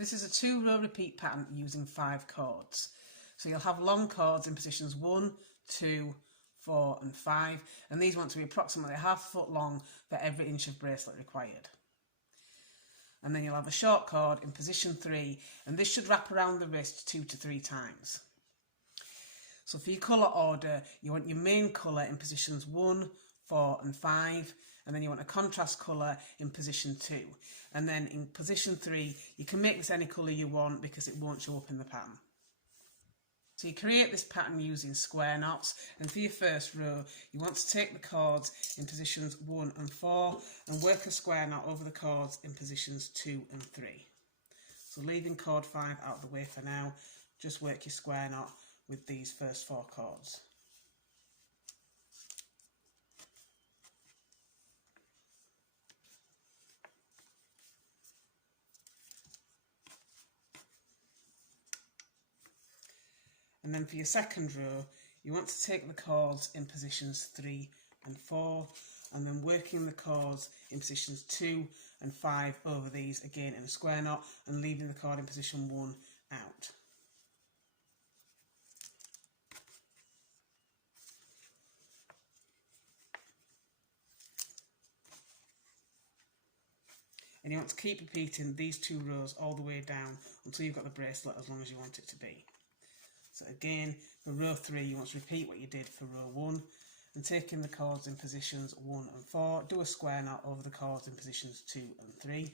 This is a 2-row repeat pattern using 5 cords. So you'll have long cords in positions 1, 2, 4 and 5, and these want to be approximately ½ foot long for every inch of bracelet required. And then you'll have a short cord in position 3, and this should wrap around the wrist 2 to 3 times. So for your colour order, you want your main colour in positions 1, 4 and 5, and then you want a contrast colour in position 2. And then in position 3, you can make this any colour you want because it won't show up in the pattern. So you create this pattern using square knots, and for your first row, you want to take the cords in positions 1 and 4 and work a square knot over the cords in positions 2 and 3. So leaving cord 5 out of the way for now, just work your square knot with these first 4 cords. And then for your second row, you want to take the cords in positions 3 and 4 and then working the cords in positions 2 and 5 over these again in a square knot and leaving the cord in position 1 out. And you want to keep repeating these 2 rows all the way down until you've got the bracelet as long as you want it to be. So again, for row 3, you want to repeat what you did for row 1 and taking the cords in positions 1 and 4, do a square knot over the cords in positions 2 and 3.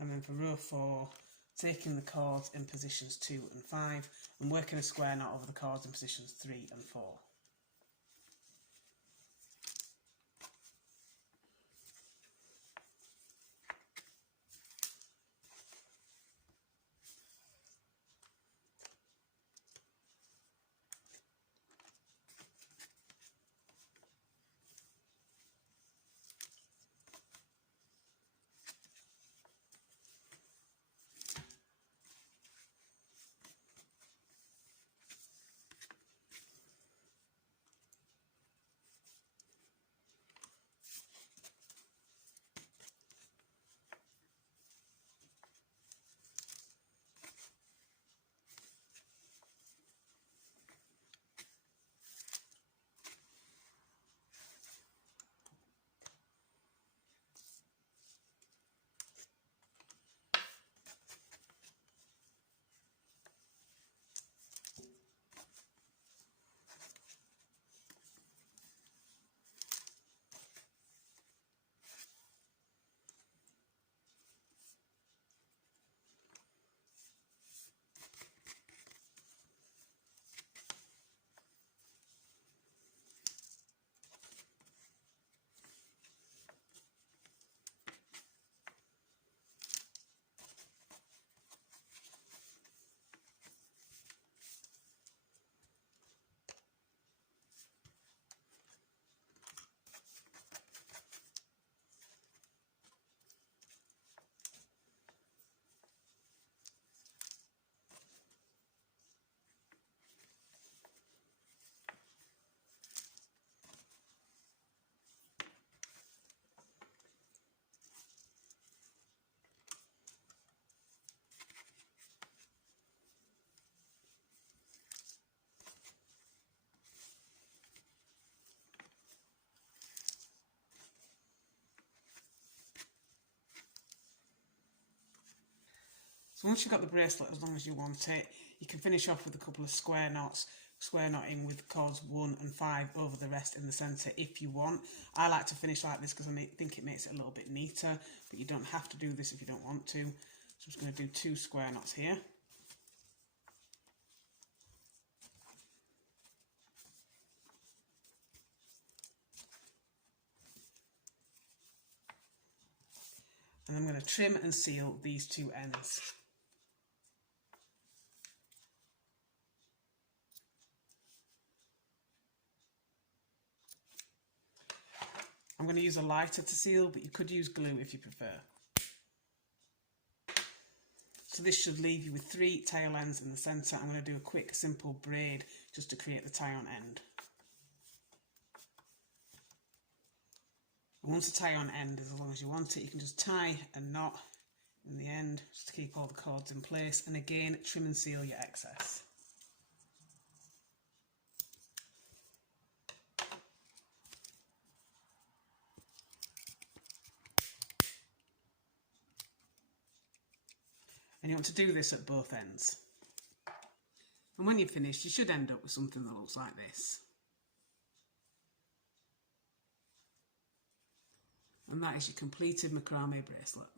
And then for row 4, taking the cords in positions 2 and 5 and working a square knot over the cords in positions 3 and 4. So once you've got the bracelet as long as you want it, you can finish off with a couple of square knots, square knotting with cords 1 and 5 over the rest in the centre if you want. I like to finish like this because I think it makes it a little bit neater, but you don't have to do this if you don't want to. So I'm just going to do 2 square knots here. And I'm going to trim and seal these 2 ends. I'm going to use a lighter to seal, but you could use glue if you prefer. So this should leave you with 3 tail ends in the centre. I'm going to do a quick simple braid just to create the tie-on end. And once the tie-on end is as long as you want it, you can just tie a knot in the end just to keep all the cords in place, and again trim and seal your excess. And you want to do this at both ends. And when you're finished, you should end up with something that looks like this. And that is your completed macrame bracelet.